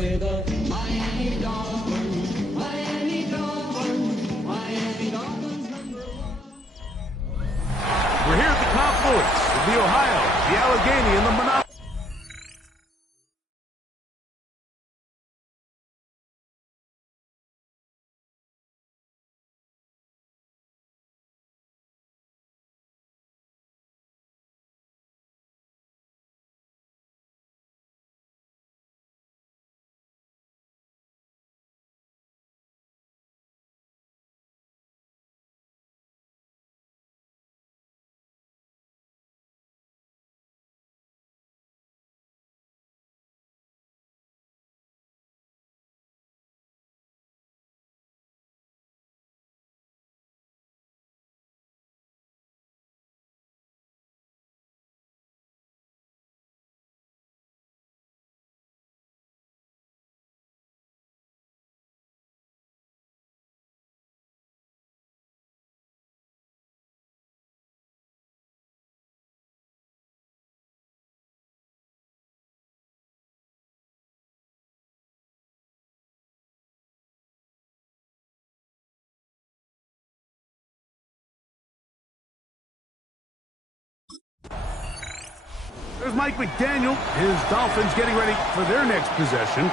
with the Miami Dolphins. Miami Dolphins. Miami Dolphins #1. We're here at the confluence of the Ohio, the Allegheny, and the Monongahela. There's Mike McDaniel. His Dolphins getting ready for their next possession.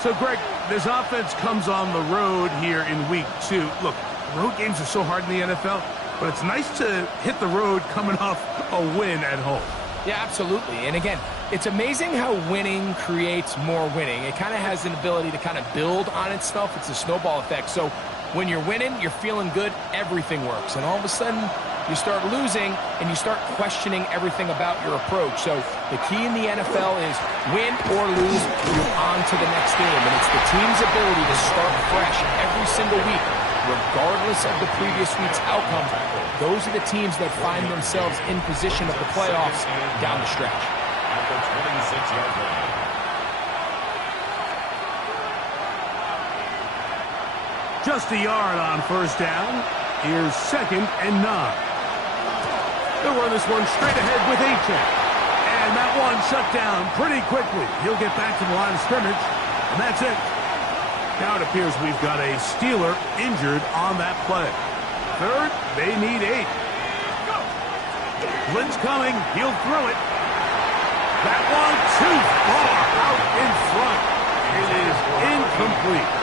So, Greg, this offense comes on the road here in week 2. Look, road games are so hard in the NFL, but it's nice to hit the road coming off a win at home. Yeah, absolutely. And again, it's amazing how winning creates more winning. It kind of has an ability to kind of build on itself. It's a snowball effect. So when you're winning, you're feeling good, everything works. And all of a sudden, you start losing, and you start questioning everything about your approach. So the key in the NFL is win or lose, you're on to the next game. And it's the team's ability to start fresh every single week, regardless of the previous week's outcome. Those are the teams that find themselves in position of the playoffs down the stretch. At the 26-yard line. Just a yard on first down. Here's 2nd and 9. They'll run this one straight ahead with Achane. And that one shut down pretty quickly. He'll get back to the line of scrimmage, and that's it. Now it appears we've got a Steeler injured on that play. Third, they need 8. Lynn's coming. He'll throw it. That one too far out in front. It is incomplete.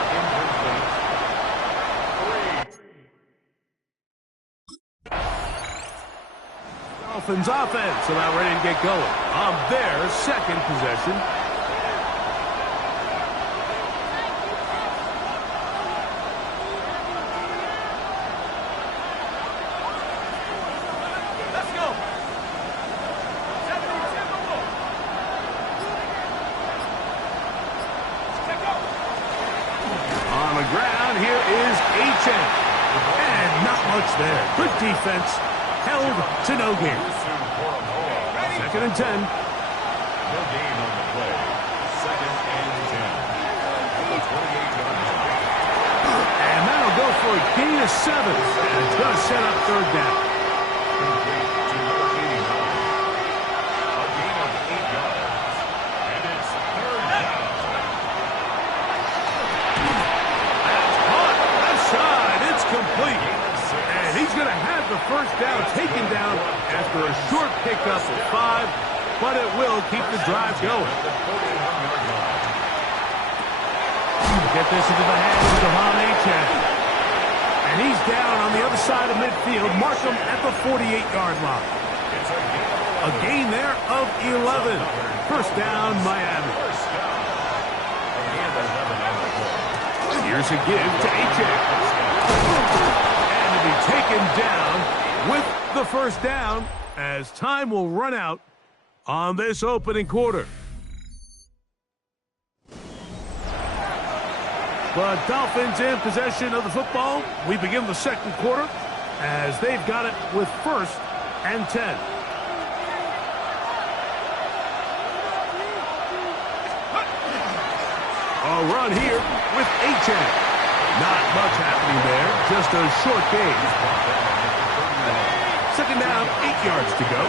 Dolphins offense about ready to get going on their second possession. Let's go. On the ground, here is Achane. And not much there. Good defense. Held to no gain. 2nd and 10. No gain on the play. 2nd and 10. At the 28-yard line. And that'll go for a gain of 7. And it's going to set up 3rd down. Complete to number 89. A gain of 8 yards. And it's 3rd down. That's caught. Left side. It's complete. And he's going to have the first down taken down after a short pickup of 5, but it will keep the drive going. Get this into the hands of De'Von Achane. And he's down on the other side of midfield. Mark him at the 48-yard line. A gain there of 11. First down, Miami. Here's a give to Achane. Taken down with the first down as time will run out on this opening quarter. The Dolphins in possession of the football. We begin the second quarter as they've got it with 1st and 10. A run here with Achane. Not much happening there, just a short gain. 2nd down, 8 yards to go.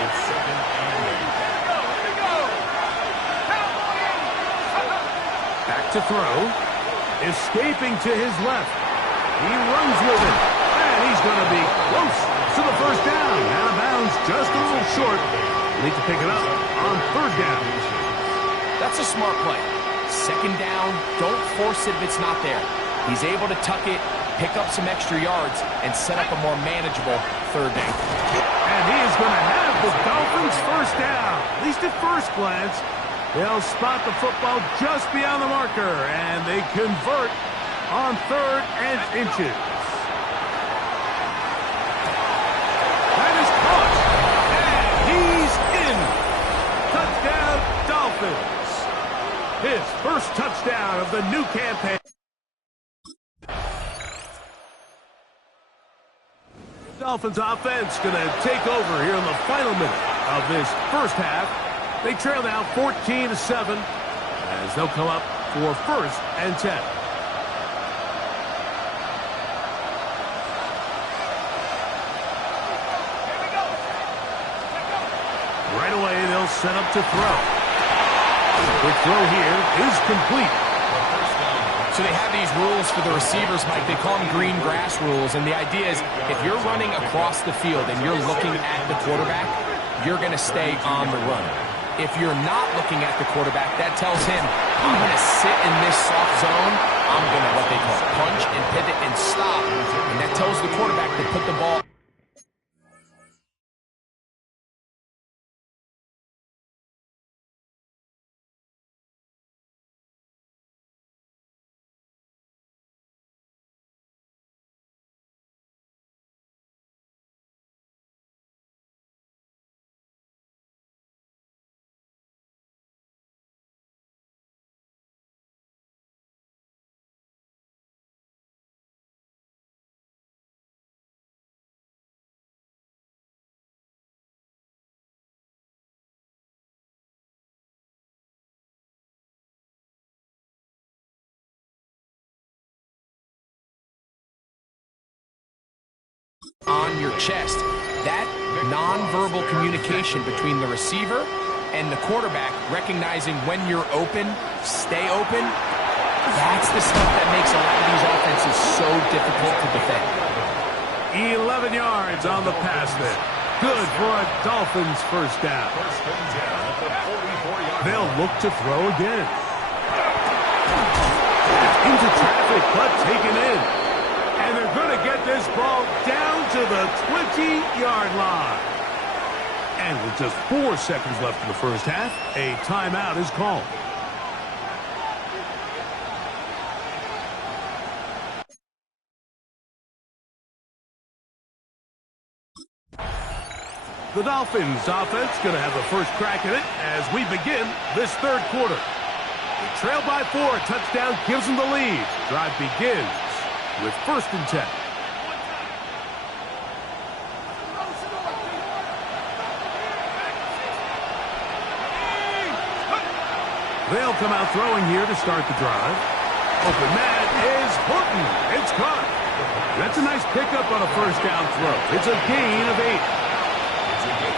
It's 2nd and 8. to throw. Escaping to his left. He runs with it. And he's going to be close to the first down. Out of bounds, just a little short. Need to pick it up on third down. That's a smart play. Second down, don't force it if it's not there. He's able to tuck it, pick up some extra yards, and set up a more manageable third down. And he is going to have the Dolphins' first down. At least at first glance, they'll spot the football just beyond the marker, and they convert on third and inches. That is caught, and he's in. Touchdown, Dolphins. His first touchdown of the new campaign. Dolphins offense going to take over here in the final minute of this first half. They trail now 14-7 as they'll come up for first and 10. Right away, they'll set up to throw. The throw here is complete. So they have these rules for the receivers, Mike. They call them green grass rules. And the idea is if you're running across the field and you're looking at the quarterback, you're going to stay on the run. If you're not looking at the quarterback, that tells him, I'm going to sit in this soft zone. I'm going to what they call punch and pivot and stop. And that tells the quarterback to put the ball. On your chest. That nonverbal communication between the receiver and the quarterback, recognizing when you're open, stay open, that's the stuff that makes a lot of these offenses so difficult to defend. 11 yards on the pass there. Good for a Dolphins first down. They'll look to throw again. Into traffic, but taken in. And they're going to get this ball down to the 20-yard line. And with just 4 seconds left in the first half, a timeout is called. The Dolphins offense going to have the first crack at it as we begin this third quarter. They trail by 4. Touchdown gives them the lead. Drive begins with first and 10. They'll come out throwing here to start the drive. Open man is Horton. It's caught. That's a nice pickup on a first down throw. It's a gain of 8.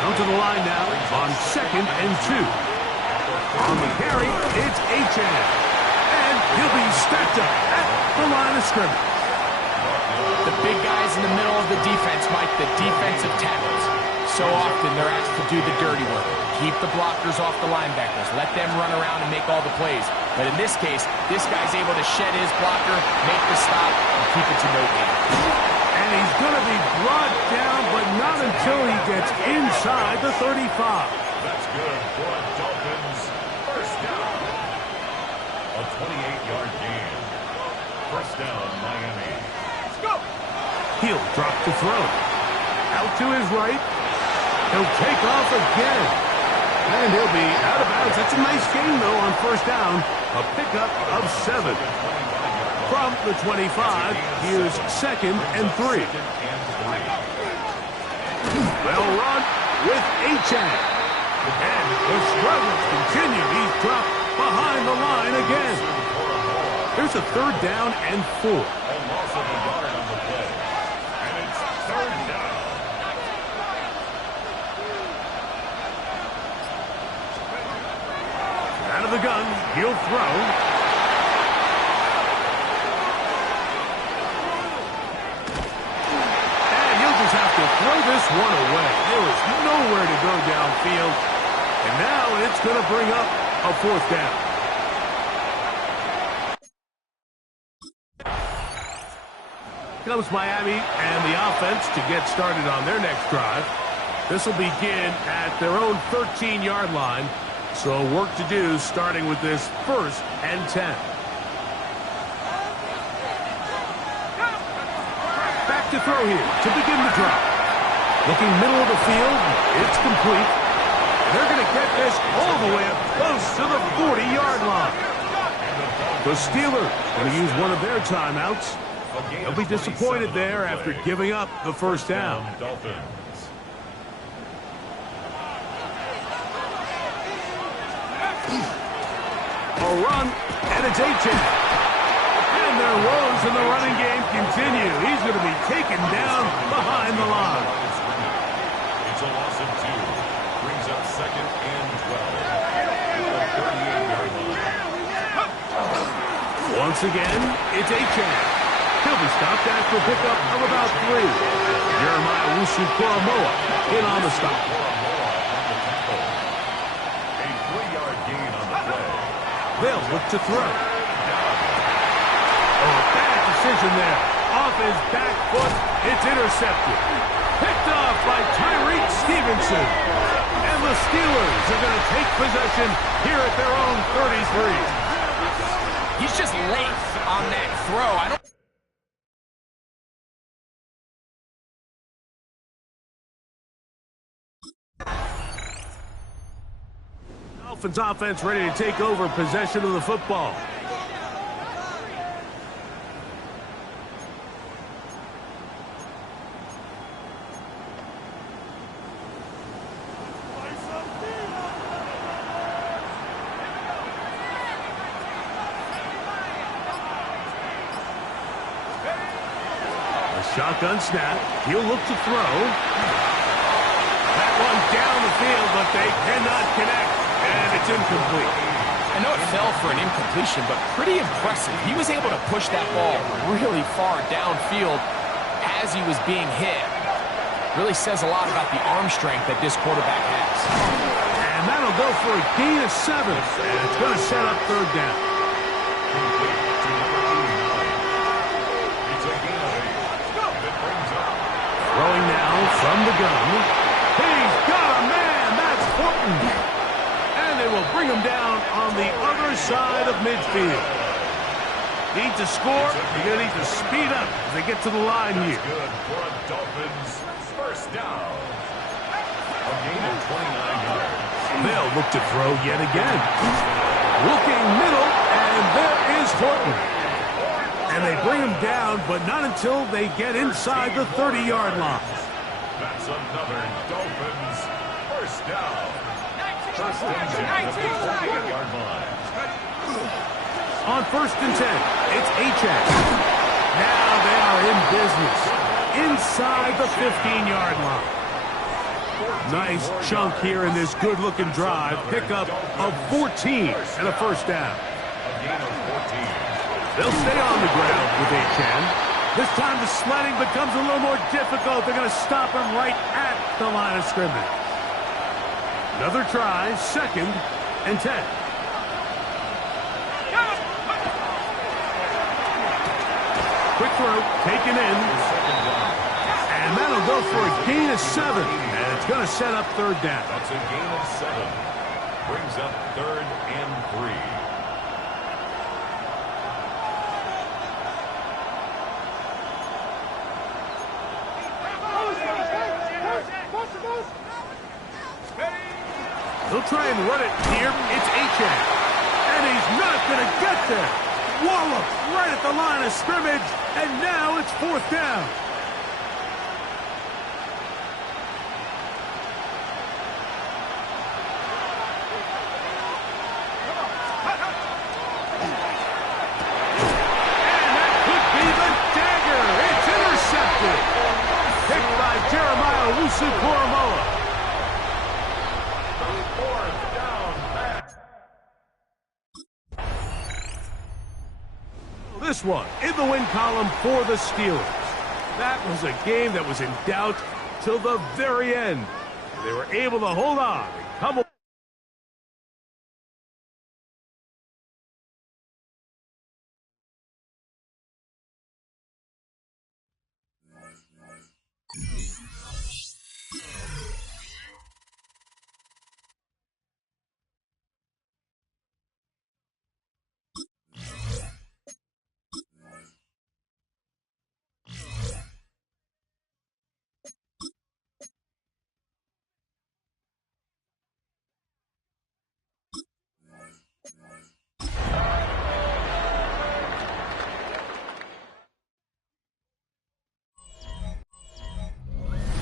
Come to the line now on second and 2. On the carry, it's Achane. And he'll be stacked up at the line of scrimmage. The big guys in the middle of the defense, Mike, the defensive tackles. So often they're asked to do the dirty work. Keep the blockers off the linebackers. Let them run around and make all the plays. But in this case, this guy's able to shed his blocker, make the stop, and keep it to no gain. And he's going to be brought down, but not until he gets inside the 35. That's good for a Dolphins first down. A 28-yard gain. First down, Miami. Let's go. He'll drop to throw. Out to his right. He'll take off again. And he'll be out of bounds. That's a nice gain, though, on first down. A pickup of 7. From the 25, here's second and 3. They'll run with Achane. And the struggles continue. He's dropped behind the line again. Here's a third down and 4. A loss of a yard on the play. And it's third down. Out of the gun, he'll throw. field. And now it's going to bring up a fourth down. Comes Miami and the offense to get started on their next drive. This will begin at their own 13-yard line. So work to do starting with this 1st and 10. Back to throw here to begin the drive. Looking middle of the field, it's complete. They're going to get this all the way up close to the 40-yard line. The Steelers going to use one of their timeouts. They'll be disappointed there after giving up the first down. A run, and it's Achane. And their woes in the running game continue. He's going to be taken down behind the line. It's a loss of 2. Brings up 2nd and 12. 38-yard line. Once again, it's Achane. He'll be stopped after a pickup of about 3. Jeremiah Owusu-Koramoah in on the stop. A 3-yard gain on the play. They'll look to throw. Oh, bad decision there. Off his back foot, it's intercepted. Picked off by Tyreek Stevenson. And the Steelers are going to take possession here at their own 33. He's just late on that throw. Dolphins offense ready to take over possession of the football. A shotgun snap. He'll look to throw. That one down the field, but they cannot connect. And it's incomplete. I know it fell for an incompletion, but pretty impressive. He was able to push that ball really far downfield as he was being hit. Really says a lot about the arm strength that this quarterback has. And that'll go for a gain of 7. And it's going to set up 3rd down. It's a gain of 8. That brings up. Throwing now from the gun. He's got a man. That's Horton. They will bring him down on the other side of midfield. Need to score. You're going to need to speed up as they get to the line here. Good for a Dolphins first down. A gain of 29 yards. They'll look to throw yet again. Looking middle, and there is Horton. And they bring him down, but not until they get inside the 30-yard line. That's another Dolphins first down. First down at the 48-yard line. On 1st and 10, it's Achane. Now they are in business inside the 15-yard line. Nice chunk here in this good-looking drive. Pickup of 14 and a first down. A gain of 14. They'll stay on the ground with Achane. This time the sledding becomes a little more difficult. They're going to stop him right at the line of scrimmage. Another try, 2nd and 10. Quick throw, taken in. And that'll go for a gain of 7. And it's going to set up 3rd down. That's a gain of 7. Brings up 3rd and 3. They'll try and run it here. It's Achane. And he's not going to get there. Wallop right at the line of scrimmage. And now it's 4th down. And that could be the dagger. It's intercepted. Picked by Jeremiah Owusu-Koramoah. This one in the win column for the Steelers. That was a game that was in doubt till the very end. They were able to hold on and come away.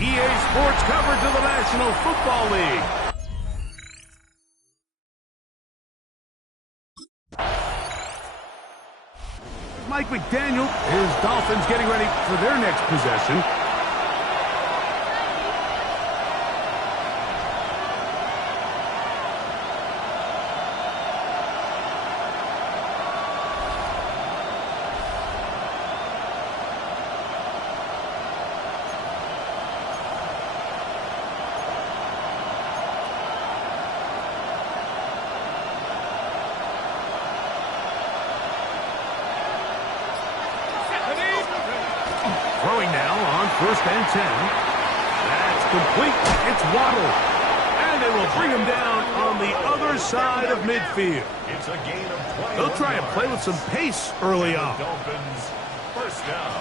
EA Sports coverage of the National Football League. Mike McDaniel, his Dolphins getting ready for their next possession. Throwing now on 1st and 10. That's complete. It's Waddle. And they will bring him down on the other side of midfield. It's a gain of 20. They'll try and play with some pace early on. Dolphins, first down.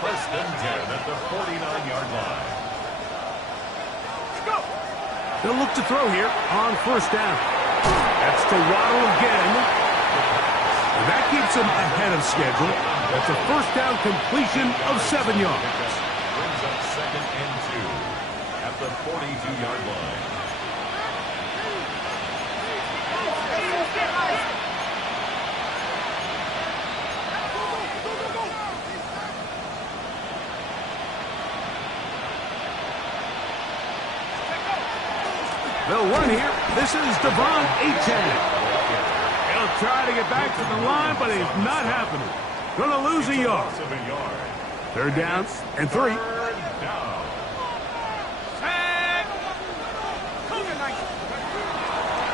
1st and 10 at the 49-yard line. They'll look to throw here on 1st down. That's to Waddle again. And that keeps him ahead of schedule. That's a 1st down completion of 7 yards. Brings up 2nd and 2 at the 42-yard line. They'll run here. This is Devon Achane. He'll try to get back to the line, but it's not happening. Gonna lose a yard. 3rd down and 3.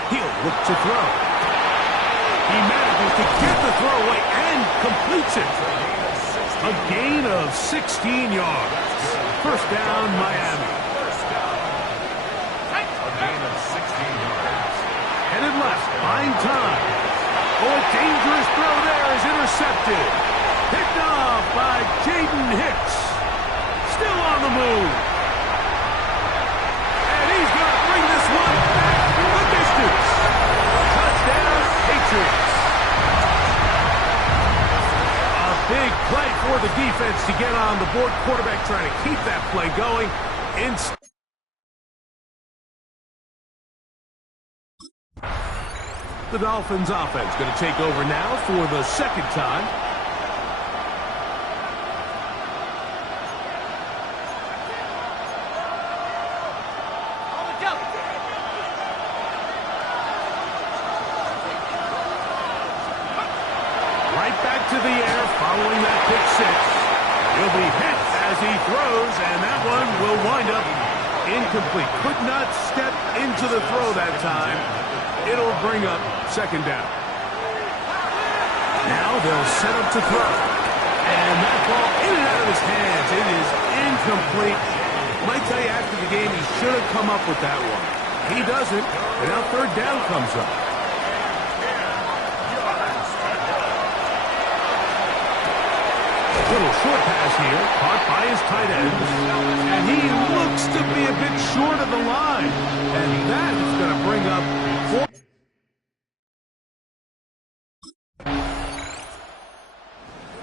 He'll look to throw. He manages to get the throw away and completes it. A gain of 16 yards. 1st down, Miami. A gain of 16 yards. Headed left, buying time. Oh, a dangerous throw there is intercepted. Picked off by Jaden Hicks. Still on the move. And he's going to bring this one back the distance. Touchdown, Patriots. A big play for the defense to get on the board. Quarterback trying to keep that play going. The Dolphins offense going to take over now for the 2nd time. Right back to the air following that pick 6. He'll be hit as he throws, and that one will wind up incomplete. Could not step into the throw that time. It'll bring up 2nd down. Now they'll set up to throw. And that ball in and out of his hands. It is incomplete. Might tell you after the game he should have come up with that one. He doesn't. And now 3rd down comes up. Little short pass here, caught by his tight end. And he looks to be a bit short of the line. And that is going to bring up 4.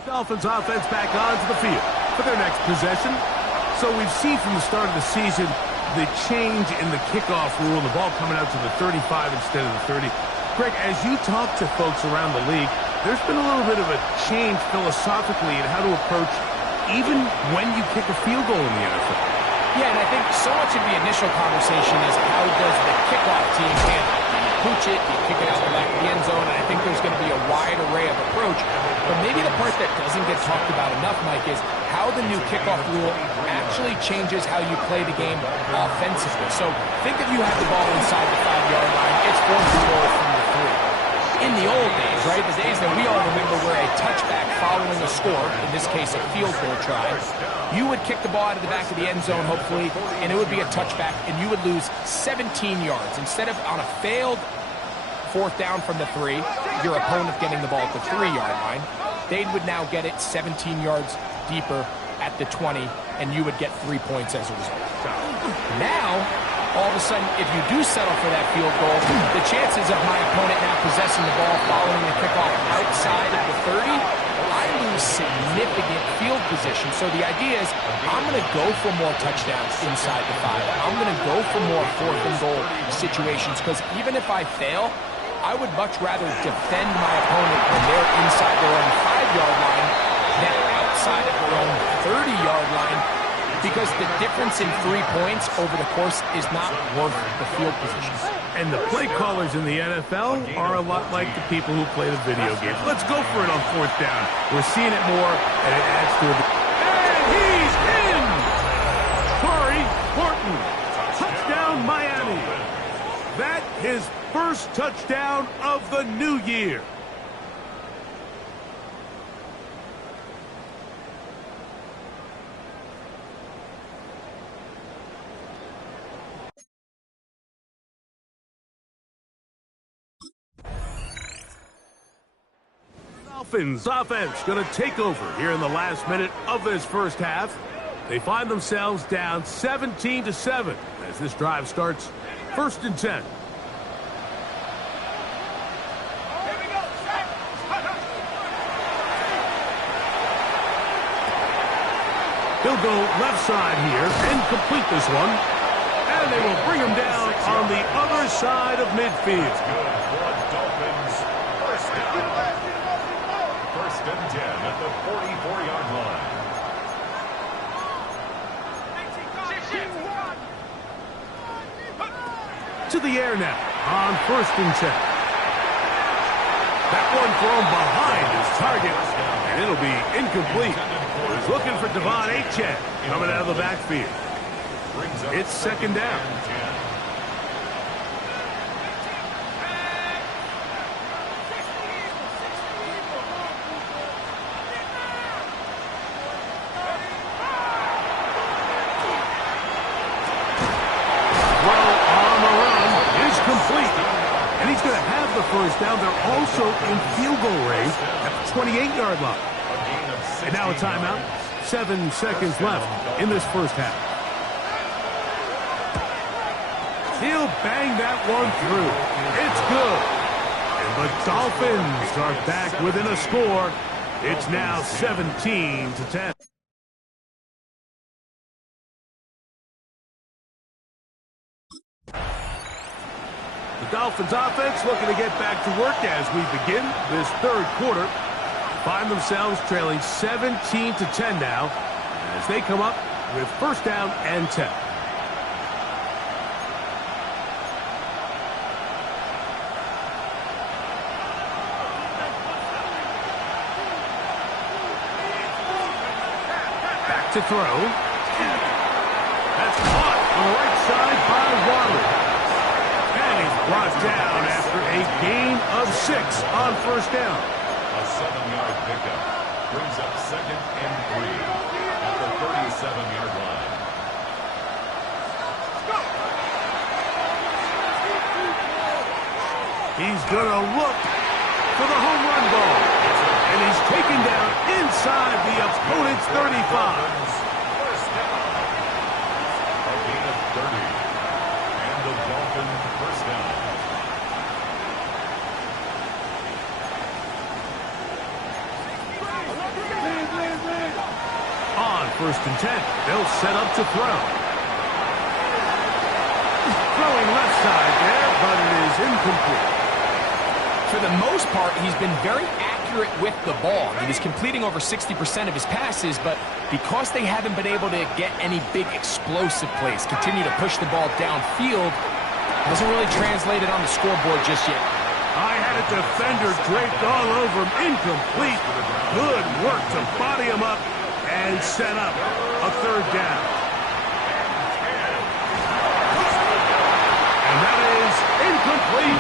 Dolphins offense back onto the field for their next possession. So we've seen from the start of the season the change in the kickoff rule, the ball coming out to the 35 instead of the 30. Greg, as you talk to folks around the league, there's been a little bit of a change philosophically in how to approach even when you kick a field goal in the NFL. Yeah, and I think so much of the initial conversation is how does the kickoff team handle it? Do you pooch it? Do you kick it out the back of the end zone? And I think there's going to be a wide array of approach. But maybe the part that doesn't get talked about enough, Mike, is how the new kickoff rule actually essentially changes how you play the game offensively. So think if you had the ball inside the 5-yard line, it's fourth and goal from the 3. In the old days, right, the days that we all remember where a touchback following a score, in this case a field goal try, you would kick the ball out of the back of the end zone, hopefully, and it would be a touchback, and you would lose 17 yards. Instead of on a failed fourth down from the 3, your opponent getting the ball at the 3-yard line, they would now get it 17 yards deeper at the 20, and you would get 3 points as a result. Now, all of a sudden, if you do settle for that field goal, the chances of my opponent now possessing the ball following the kickoff outside of the 30, I lose significant field position. So the idea is I'm going to go for more touchdowns inside the 5. I'm going to go for more fourth and goal situations, because even if I fail, I would much rather defend my opponent when they're inside their own 5-yard line than outside of their own 30-yard line, because the difference in 3 points over the course is not worth the field position. And the play callers in the NFL are a lot like the people who play the video games. Let's go for it on fourth down. We're seeing it more, and it adds to it. And he's in! Corey Horton. Touchdown, Miami. That his first touchdown of the new year. Dolphins offense going to take over here in the last minute of this first half. They find themselves down 17-7 as this drive starts. First and 10. He'll go left side here and complete this one. And they will bring him down on the other side of midfield. Good for Dolphins. First down. First and 10 at the 44-yard line. To the air now on first and 10. That one thrown behind his target, and it'll be incomplete. He's looking for Devon Achane coming out of the backfield. It's second down. And he's going to have the first down. They're also in field goal range at the 28-yard line. And now a timeout. 7 seconds left in this first half. He'll bang that one through. It's good. And the Dolphins are back within a score. It's now 17-10. The Dolphins offense looking to get back to work as we begin this third quarter. Find themselves trailing 17-10 now as they come up with first down and 10. Back to throw. That's caught on the right side by Waddle. Brought down after a gain of 6 on first down. A 7-yard pickup brings up second and 3 at the 37-yard line. He's going to look for the home run ball. And he's taken down inside the opponent's 35. First down. A gain of 30. And the Dolphins first down. On first and 10, they'll set up to throw. Throwing left side there, but it is incomplete. For the most part, he's been very accurate with the ball. He was completing over 60% of his passes, but because they haven't been able to get any big explosive plays, continue to push the ball downfield, hasn't really translated on the scoreboard just yet. I had a defender draped all over him. Incomplete. Good work to body him up and set up a third down. complete.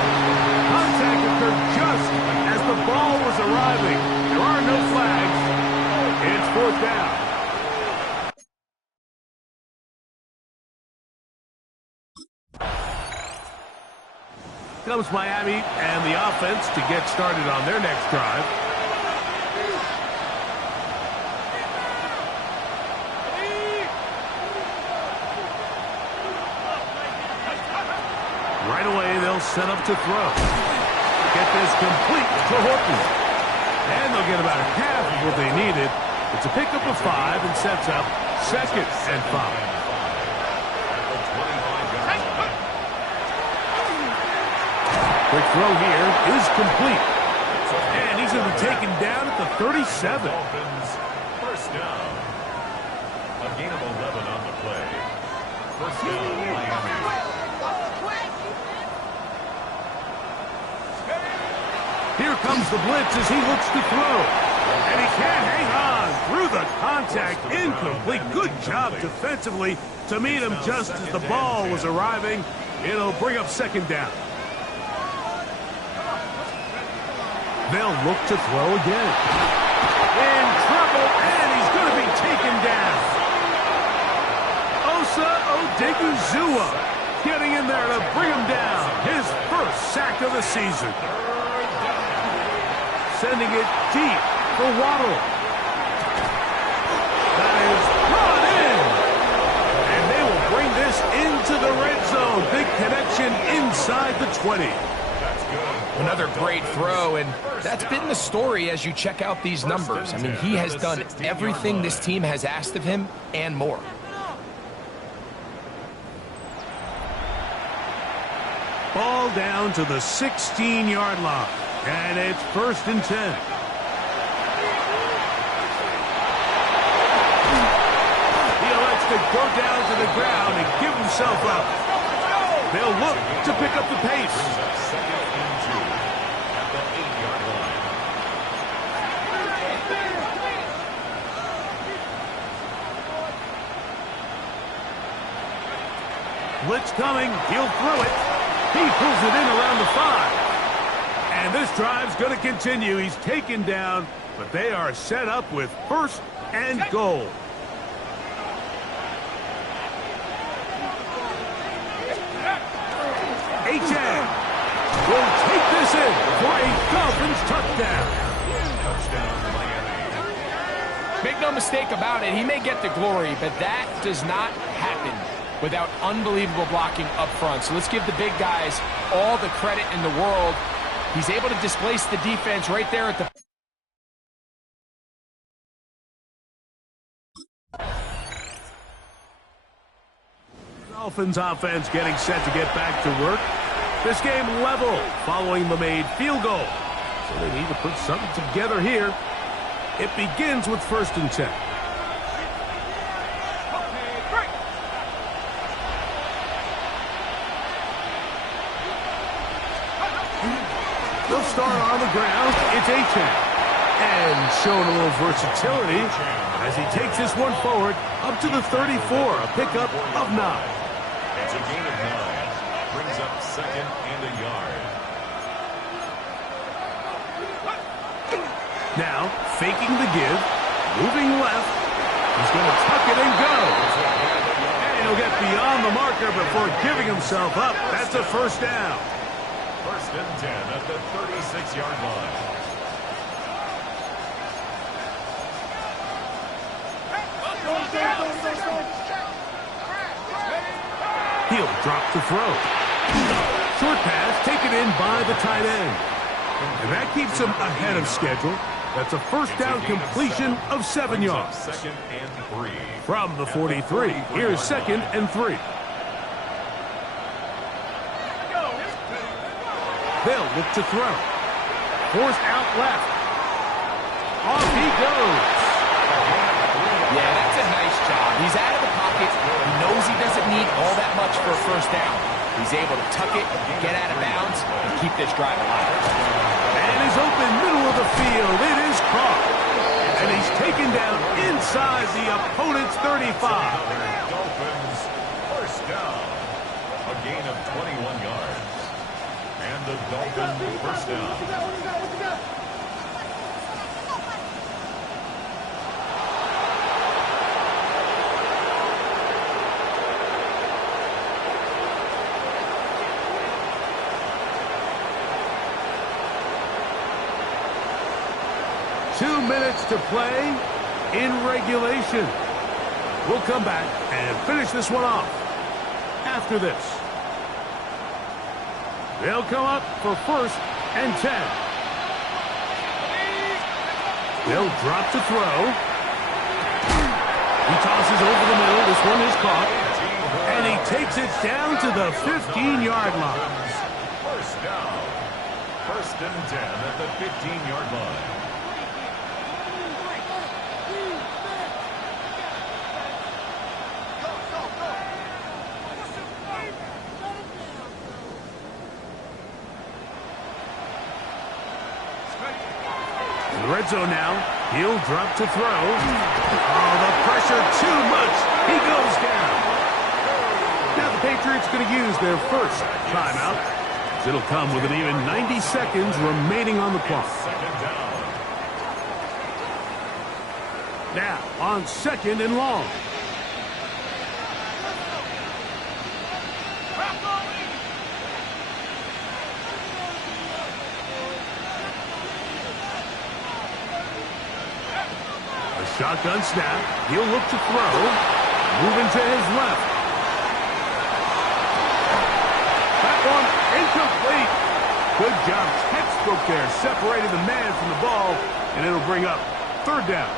Contact occurred just as the ball was arriving. There are no flags. It's fourth down. Comes Miami and the offense to get started on their next drive. Right away, they'll set up to throw. Get this complete to Horton. And they'll get about half of what they needed. It's a pickup of 5 and sets up 2nd and 5. Quick throw here is complete. And he's going to be taken down at the 37. First down. A gain of 11 on the play. First down, Miami. Here comes the blitz as he looks to throw. And he can't hang on through the contact. Incomplete. Good job defensively to meet him just as the ball was arriving. It'll bring up 2nd down. They'll look to throw again. In trouble, and he's going to be taken down. Osa Odiguzua getting in there to bring him down. His first sack of the season. Sending it deep for Waddle. That is brought in. And they will bring this into the red zone. Big connection inside the 20. Another great throw, and that's been the story as you check out these numbers. I mean, he has done everything this team has asked of him and more. Ball down to the 16-yard line, and it's 1st and 10. He elects to go down to the ground and give himself up. They'll look to pick up the pace. Blitz coming. He'll throw it. He pulls it in around the 5. And this drive's going to continue. He's taken down, but they are set up with 1st and goal. Achane will take this in for a Dolphins touchdown. Make no mistake about it, he may get the glory, but that does not happen without unbelievable blocking up front. So let's give the big guys all the credit in the world. He's able to displace the defense right there at the... Dolphins offense getting set to get back to work. This game level following the made field goal. So they need to put something together here. It begins with 1st and 10. They'll start on the ground. It's Achane. And showing a little versatility as he takes this one forward up to the 34, a pickup of 9. It's a gain of 9. Brings up 2nd and a yard. Now, faking the give, moving left. He's going to tuck it and go. And he'll get beyond the marker before giving himself up. That's a 1st down. 1st and 10 at the 36-yard line. He'll drop to throw. Short pass taken in by the tight end. And that keeps him ahead of schedule. That's a 1st down completion of 7 yards. 2nd and 3. From the 43, here's 2nd and 3. They'll look to throw. Forced out left. Off he goes. Yeah, that's a nice job. He's out of the pocket. He knows he doesn't need all that much for a 1st down. He's able to tuck it, get out of bounds, and keep this drive alive. And he's open middle of the field. It is caught. And he's taken down inside the opponent's 35. Dolphins, 1st down. A gain of 21 yards. And the Dolphins first down. 2 minutes to play in regulation. We'll come back and finish this one off after this. They'll come up for 1st and 10. They'll drop to throw. He tosses over the middle. This one is caught. And he takes it down to the 15-yard line. First down. 1st and 10 at the 15-yard line. Red zone now. He'll drop to throw. Oh, the pressure too much. He goes down. Now the Patriots going to use their 1st timeout. It'll come with an even 90 seconds remaining on the clock. Now on 2nd and long. Shotgun snap. He'll look to throw. Moving to his left. That one incomplete. Good job. Textbook there. Separated the man from the ball. And it'll bring up 3rd down.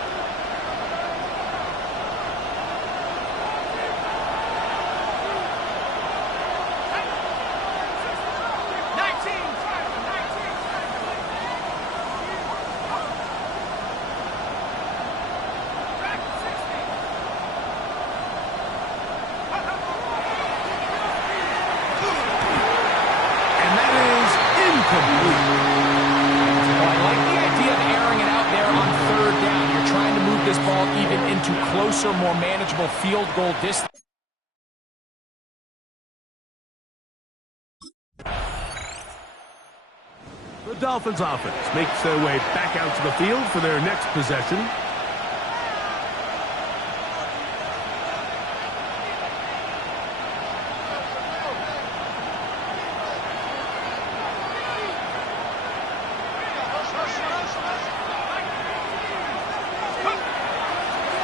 Closer, more manageable field goal distance. The Dolphins offense makes their way back out to the field for their next possession.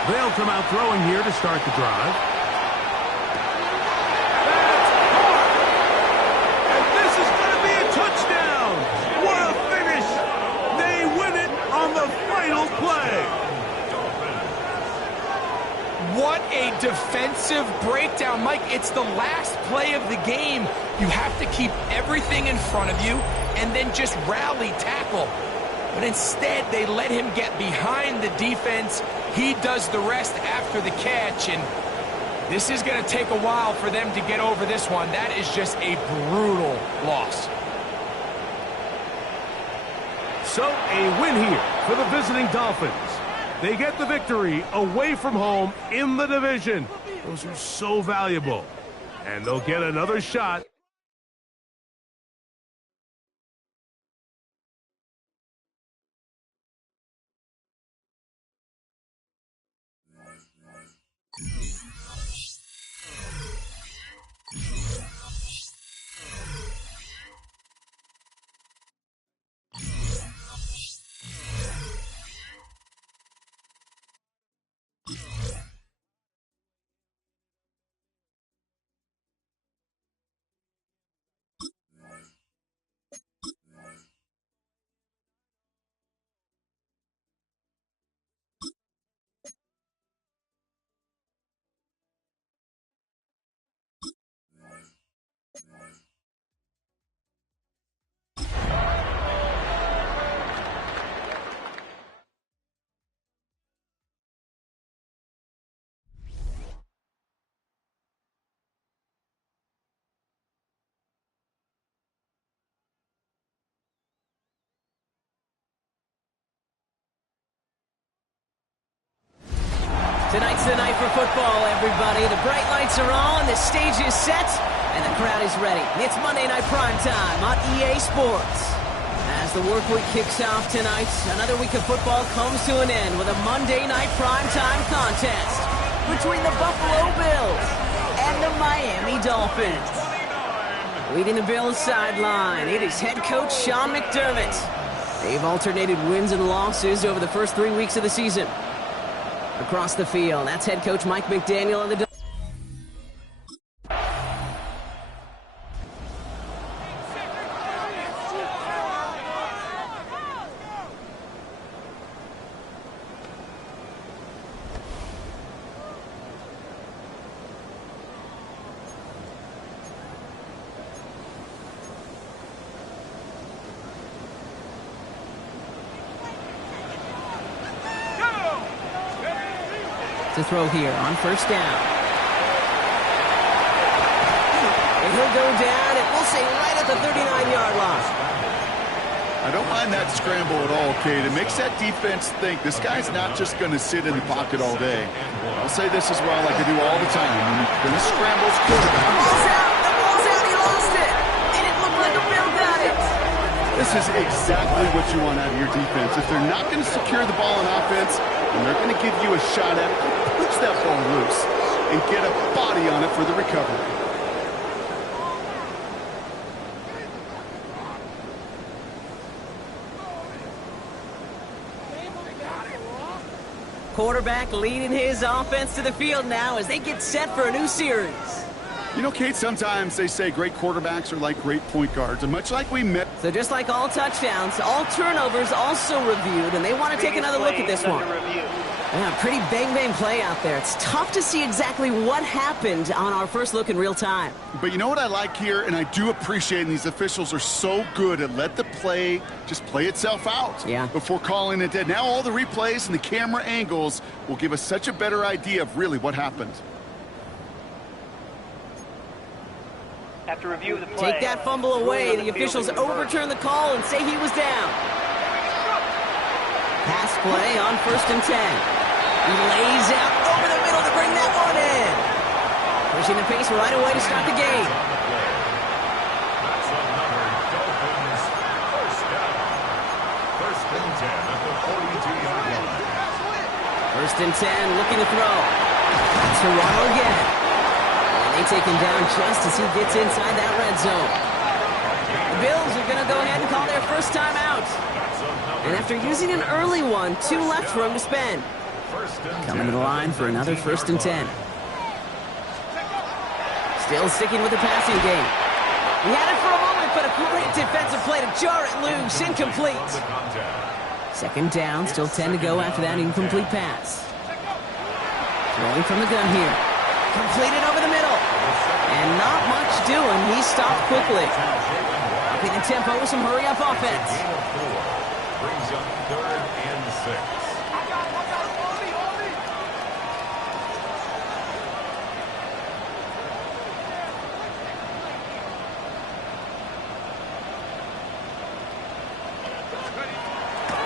They'll come out throwing here to start the drive. That's caught! And this is going to be a touchdown! What a finish! They win it on the final play! What a defensive breakdown. Mike, it's the last play of the game. You have to keep everything in front of you and then just rally tackle. But instead, they let him get behind the defense. He does the rest after the catch, and this is going to take a while for them to get over this one. That is just a brutal loss. So, a win here for the visiting Dolphins. They get the victory away from home in the division. Those are so valuable. And they'll get another shot. Tonight's the night for football, everybody. The bright lights are on, the stage is set, And the crowd is ready. It's Monday Night Prime Time on EA Sports. As the work week kicks off tonight, another week of football comes to an end with a Monday Night Prime Time contest between the Buffalo Bills and the Miami Dolphins. Leading the Bills sideline, it is head coach Sean McDermott. They've alternated wins and losses over the first 3 weeks of the season. Across the field, that's head coach Mike McDaniel of the Dolphins. To throw here on first down. And he'll go down, and we'll say right at the 39-yard line. I don't mind that scramble at all, Cade. It makes that defense think this guy's not just going to sit in the pocket all day. I'll say this as well, like I do all the time. When he scrambles quarterback. The ball's out! The ball's out! He lost it! And it looked like a Bill got it! This is exactly what you want out of your defense. If they're not going to secure the ball on offense, and they're going to give you a shot at it, push that ball loose and get a body on it for the recovery. Quarterback leading his offense to the field now as they get set for a new series. You know, Kate, sometimes they say great quarterbacks are like great point guards, and much like we met. So just like all touchdowns, all turnovers also reviewed, and they want to take another look at this one. Yeah, pretty bang-bang play out there. It's tough to see exactly what happened on our first look in real time. But you know what I like here, and I do appreciate, and these officials are so good at let the play just play itself out before calling it dead. Now all the replays and the camera angles will give us such a better idea of really what happened. After review of the play, take that fumble away. The officials overturn the call and say he was down. Pass play on first and 10. He lays out over the middle to bring that one in. Pushing the pace right away to start the game. That's another Dolphins first down. First and 10 at the 42-yard line. First and 10, looking to throw. That's Toronto again. And they take him down just as he gets inside that red zone. The Bills are going to go ahead and call their first time out. And after using an early one, 2 left for him to spend. Coming to the line for another first and 10. Still sticking with the passing game. He had it for a moment, but a great defensive play to jar it loose. Incomplete. Second down, still 10 to go after that incomplete pass. Throwing from the gun here. Completed over the middle. And not much doing. He stopped quickly. Upping the tempo with some hurry-up offense. Brings up 3rd and 6.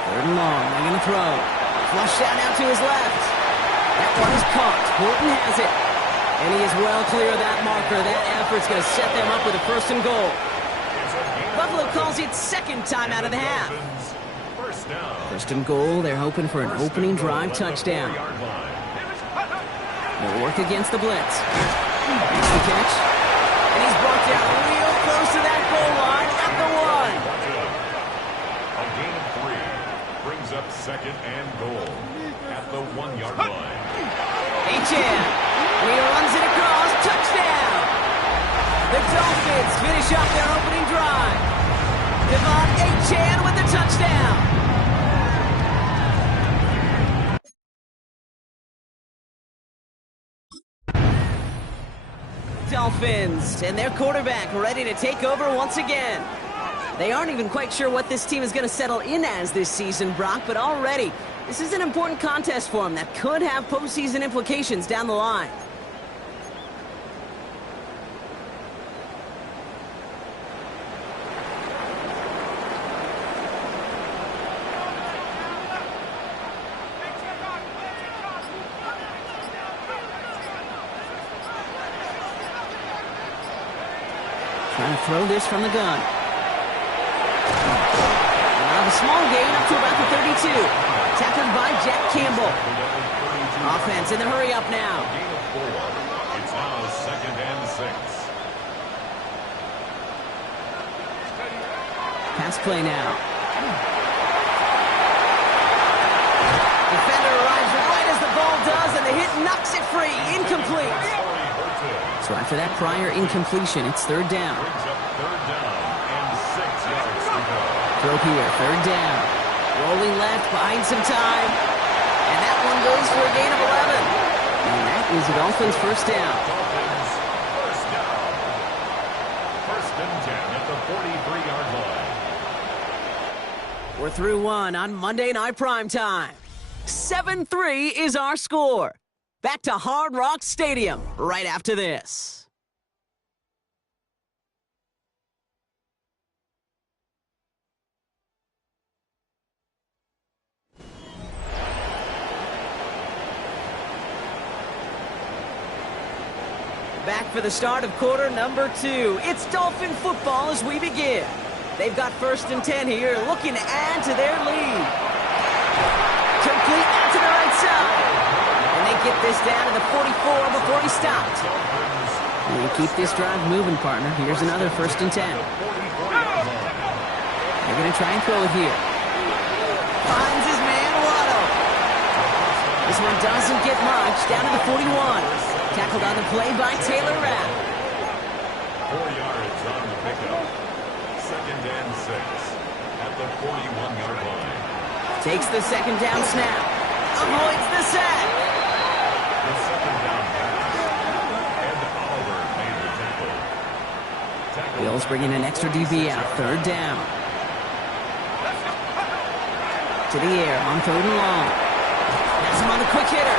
Third and long, they're going to throw. Flushed out now to his left. That one is caught. Horton has it. And he is well clear of that marker. That effort's going to set them up with a first and goal. Buffalo calls it second time out of the half. First and goal, they're hoping for an opening drive touchdown. They'll work against the blitz. Makes the catch. And he's brought down real close to that goal line at the 1. A gain of 3 brings up second and goal at the 1-yard line. Achane. And he runs it across. Touchdown. The Dolphins finish up their opening drive. Devon Achane with the touchdown. Dolphins and their quarterback ready to take over once again. They aren't even quite sure what this team is going to settle in as this season, Brock, but already this is an important contest for them that could have postseason implications down the line. Trying to throw this from the gun. Now the small gain up to about the 32. Tackled by Jack Campbell. Offense in the hurry up now. Gain of 4. It's now 2nd and 6. Pass play now. Defender arrives right as the ball does, and the hit knocks it free. Incomplete. So after that prior incompletion, it's 3rd down. Brings up 3rd down and 6 yards to go. Throw here, 3rd down. Rolling left, buying some time. And that one goes for a gain of 11. And that is the Dolphins' 1st down. Dolphins, 1st down. 1st and 10 at the 43-yard line. We're through one on Monday Night Primetime. 7-3 is our score. Back to Hard Rock Stadium right after this. Back for the start of quarter number 2. It's Dolphin football as we begin. They've got 1st and 10 here, looking to add to their lead. Complete out to the right side. And they get this down to the 44 before he stopped. And you keep this drive moving, partner. Here's another 1st and 10. They're going to try and throw it here. Finds his man, Waddle. This one doesn't get much, down to the 41. Tackled on the play by Taylor Rapp. 4 yards on the pickup. 2nd and 6 at the 41-yard line. Takes the 2nd down snap. Avoids the sack. The 2nd down pass. And Oliver made the tackle. Bills bringing an extra DB out. 3rd down. To the air on 3rd and long. Has him on the quick hitter.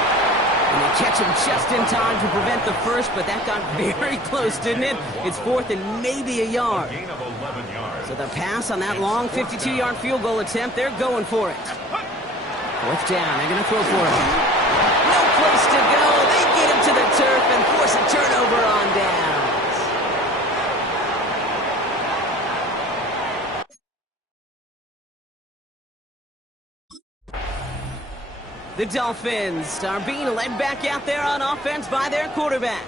And they catch him just in time to prevent the first, but that got very close, didn't it? It's 4th and maybe a yard. Gain of 11 yards. So the pass on that long 52-yard field goal attempt, they're going for it. 4th down, they're going to throw for it. No place to go. They get him to the turf and force a turnover on downs. The Dolphins are being led back out there on offense by their quarterback.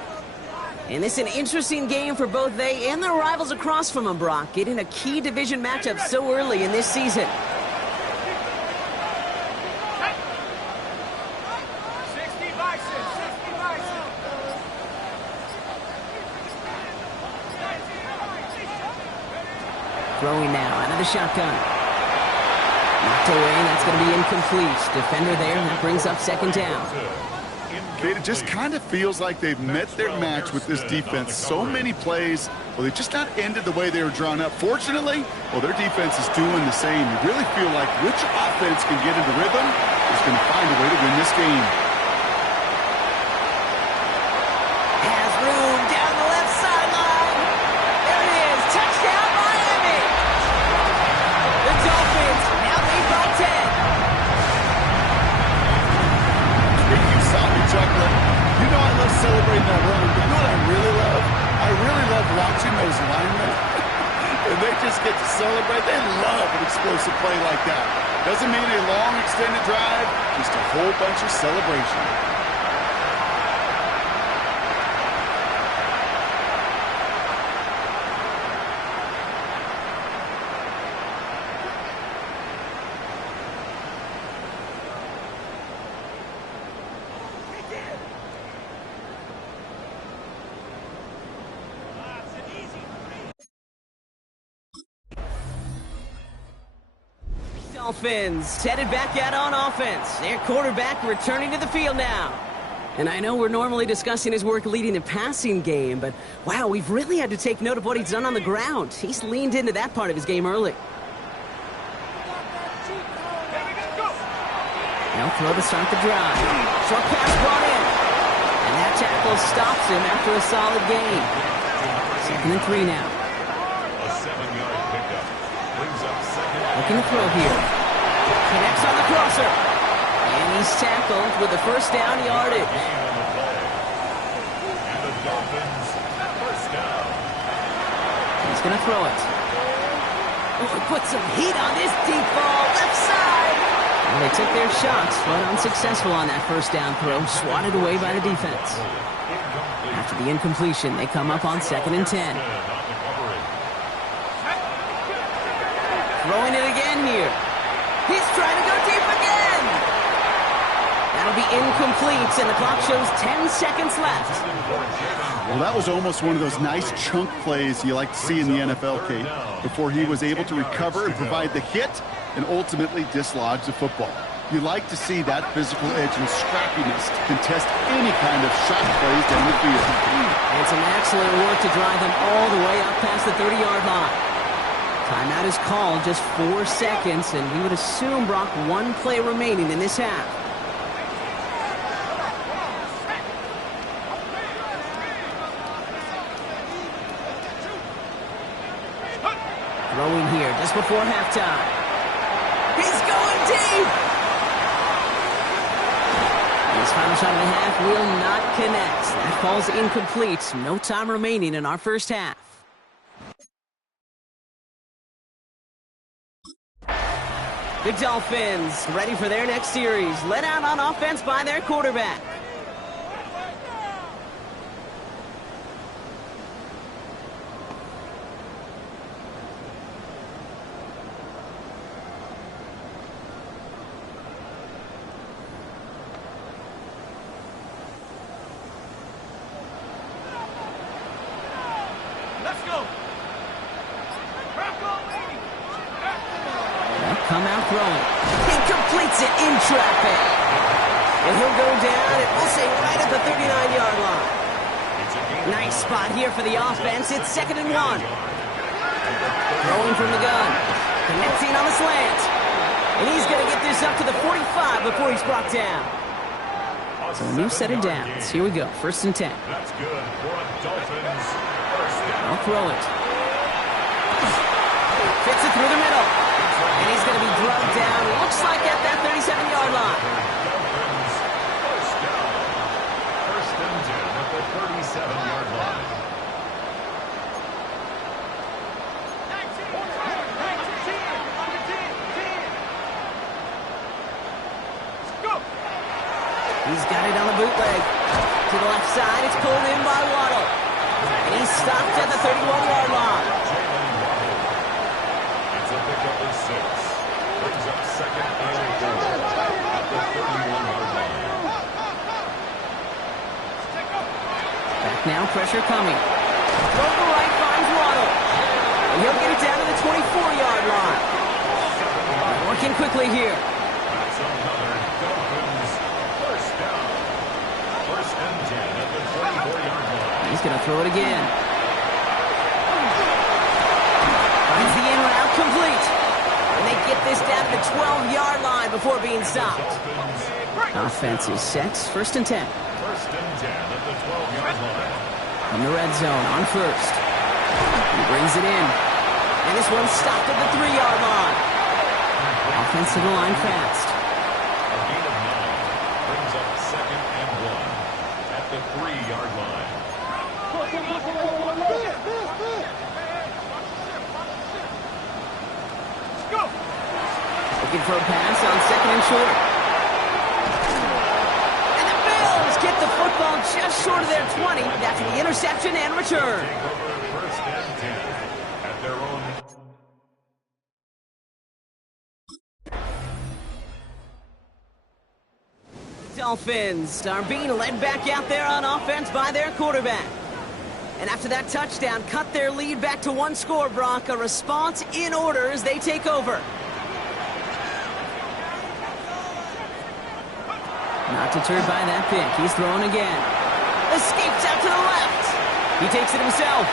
And this is an interesting game for both they and their rivals across from them, Brock, getting a key division matchup so early in this season. Throwing now out of the shotgun. Knocked away, that's going to be incomplete. Defender there, that brings up 2nd down. It just kind of feels like they've met their match with this defense. So many plays, well, they've just not ended the way they were drawn up. Fortunately, well, their defense is doing the same. You really feel like which offense can get into rhythm is going to find a way to win this game. Has room down the left sideline. There it is, touchdown Miami. The Dolphins now lead by 10. You saw me chuckling. You know I love celebrating that run, but you know what I really love? I really love watching those linemen. And they just get to celebrate. They love an explosive play like that. Doesn't mean a long extended drive, just a whole bunch of celebration. Dolphins headed back out on offense. Their quarterback returning to the field now. And I know we're normally discussing his work leading the passing game, but wow, we've really had to take note of what he's done on the ground. He's leaned into that part of his game early. Now throw to start the drive. Short pass brought in. And that tackle stops him after a solid gain. 2nd and 3 now. A 7-yard pickup. Brings up 2nd. Looking to throw here. Connects on the crosser. And he's tackled with the 1st down yardage. Gain on the play. And the Dolphins, 1st down. going to throw it. Oh, put some heat on this deep ball, left side. Well, they took their shots, but unsuccessful on that first down throw, swatted away by the defense. After the incompletion, they come up on 2nd and 10. Throwing it again here. He's trying to go deep again. That'll be incomplete, and the clock shows 10 seconds left. Well, that was almost one of those nice chunk plays you like to see in the NFL, Kate, before he was able to recover and provide the hit and ultimately dislodge the football. You like to see that physical edge and scrappiness to contest any kind of shot plays down the field. And some excellent work to drive them all the way up past the 30-yard line. Timeout is called, just 4 seconds, and we would assume, Brock, 1 play remaining in this half. Throwing here just before halftime. He's going deep! His final shot of the half will not connect. That falls incomplete. No time remaining in our first half. The Dolphins ready for their next series. Led out on offense by their quarterback. Come out throwing. He completes it in traffic. And he'll go down, and we'll say right at the 39-yard line. Nice spot here for the offense. It's 2nd and 1. Throwing from the gun. Connecting on the slant. And he's going to get this up to the 45 before he's brought down. So a new set of downs. Here we go. 1st and 10. That's good for a Dolphins first down. I'll throw it. Fits it through the middle. And he's going to be drugged down, looks like at that 37-yard line. Dolphins first down. 1st and 10 at the 37-yard line. He's got it on the bootleg. To the left side, it's pulled in by Waddle. And he's stopped at the 31-yard line. It's a pickup of 6. Brings up 2nd and 4 at the 31-yard line. Back now, pressure coming. Throw to right, finds Waddle. And he'll get it down to the 24-yard line. Working quickly here. That's another Dolphins first down. 1st and 10 at the 24-yard line. He's going to throw it again. Finds the in route complete. And they get this down to the 12-yard line before being stopped. Offense is set. 1st and 10. 1st and 10 at the 12-yard line. From the red zone on 1st. He brings it in. And this one's stopped at the 3-yard line. Offense to the line fast. A gain of 9 brings up 2nd and 1 at the 3-yard line. Looking for a pass on 2nd and short. And the Bills get the football just short of their 20 after the interception and return. Take over 1st and 10 at their own. Dolphins are being led back out there on offense by their quarterback. And after that touchdown, cut their lead back to 1 score, Brock. A response in order as they take over. Not deterred by that pick. He's throwing again. Escapes out to the left. He takes it himself.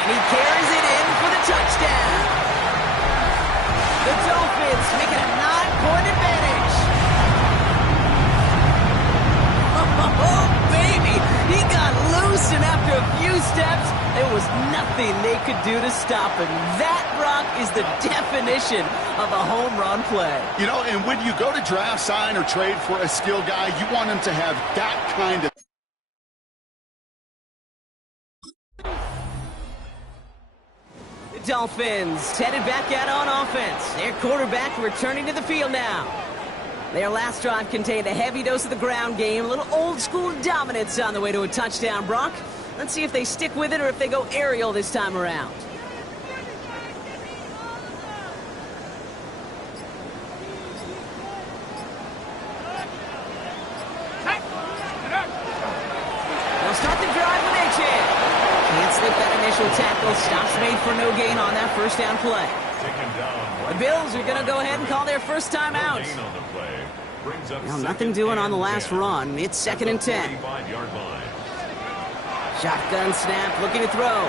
And he carries it in for the touchdown. The Dolphins make it a 9-point advantage. Oh, baby! He got loose, and after a few steps, there was nothing they could do to stop him. That, Brock, is the definition of a home run play. You know, and when you go to draft, sign, or trade for a skill guy, you want him to have that kind of Dolphins headed back out on offense. Their quarterback returning to the field now. Their last drive contained a heavy dose of the ground game, a little old-school dominance on the way to a touchdown, Brock. Let's see if they stick with it or if they go aerial this time around. They'll start the drive with Achane. Can't slip that initial tackle. Stops made for no gain on that first down play. The Bills are going to go ahead and call their first time out. Well, nothing doing on the last run. It's 2nd and 10. Shotgun snap, looking to throw.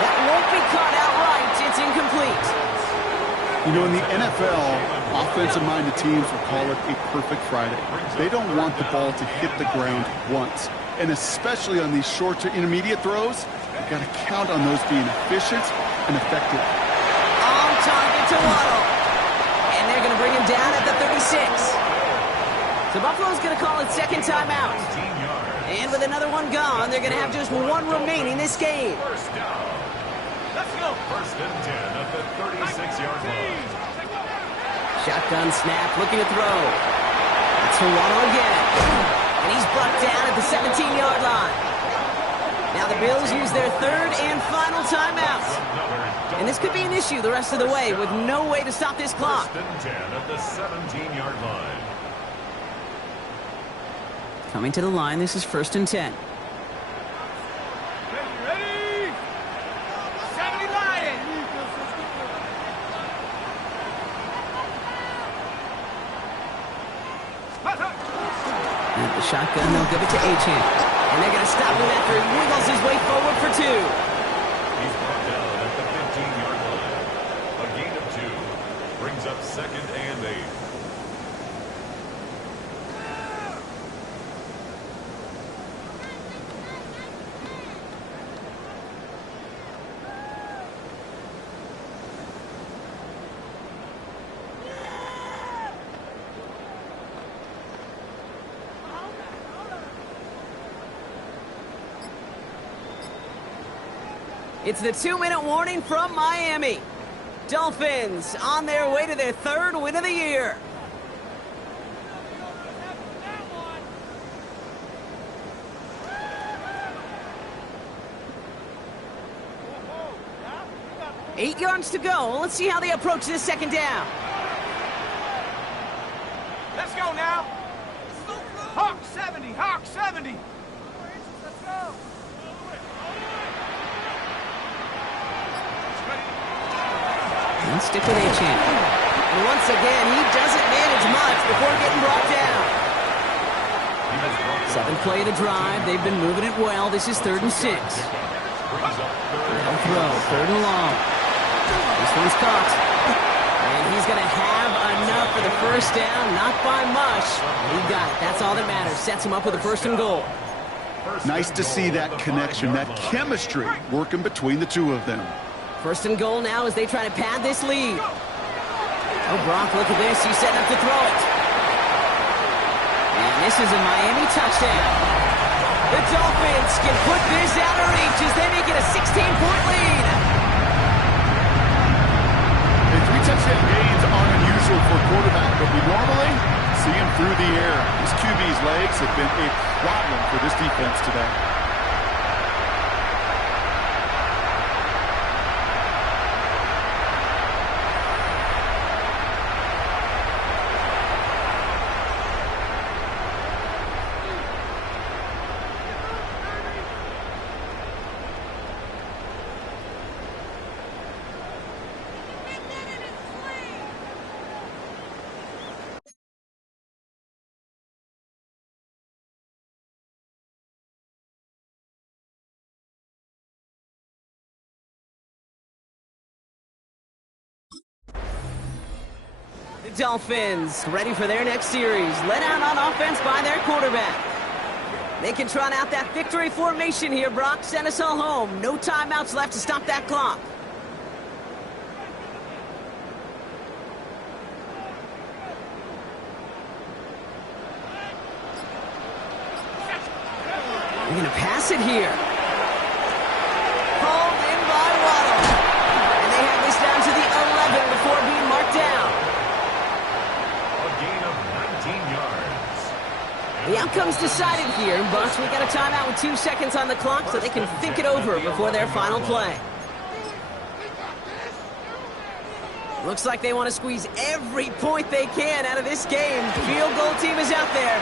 That won't be caught outright. It's incomplete. You know, in the NFL, offensive-minded teams will call it a perfect Friday. They don't want the ball to hit the ground once. And especially on these short to intermediate throws, you've got to count on those being efficient and effective. On target to Waddle. And they're going to bring him down at the 36. So Buffalo's going to call it second timeout. And with another one gone, they're going to have just one remaining this game. Let's go. 1st and 10 at the 36-yard line. Shotgun snap, looking to throw. That's for Waddle again. And he's brought down at the 17-yard line. Now the Bills use their 3rd and final timeout. And this could be an issue the rest of the way with no way to stop this clock. 1st and 10 at the 17-yard line. Coming to the line, this is 1st and 10. Ready? 70 Lion. And the shotgun, they'll give it to Achane. And they're going to stop him after he wiggles his way forward for 2. He's brought down at the 15-yard line. A gain of 2 brings up 2nd and 8. It's the 2-minute warning from Miami. Dolphins on their way to their 3rd win of the year. Eight yards to go. Let's see how they approach this 2nd down. Let's go now. Hawk 70. Hawk 70. Let's go. And stick with Achane. And once again, he doesn't manage much before getting brought down. 7th play of the drive. They've been moving it well. This is 3rd and 6. They'll throw. 3rd and long. This one's caught. And he's going to have enough for the first down. Not by much. He got it. That's all that matters. Sets him up with a 1st and goal. Nice to see that connection, that chemistry working between the two of them. 1st and goal now as they try to pad this lead. Oh, Brock, look at this. He's setting up to throw it. And this is a Miami touchdown. The Dolphins can put this out of reach as they make it a 16-point lead. And 3 touchdown gains aren't unusual for a quarterback, but we normally see him through the air. His QB's legs have been a problem for this defense today. Dolphins ready for their next series. Led out on offense by their quarterback. They can trot out that victory formation here, Brock. Send us all home. No timeouts left to stop that clock. They're going to pass it here. Called in by Waddle. The outcome's decided here, but we got a timeout with 2 seconds on the clock so they can think it over before their final play. Looks like they want to squeeze every point they can out of this game. Field goal team is out there.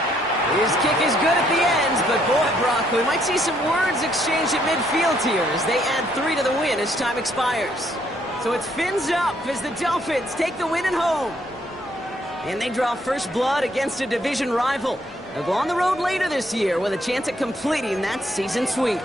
His kick is good at the end, but boy, Brock, we might see some words exchanged at midfield here as they add 3 to the win as time expires. So it's fins up as the Dolphins take the win at home. And they draw first blood against a division rival. They'll go on the road later this year with a chance at completing that season sweep.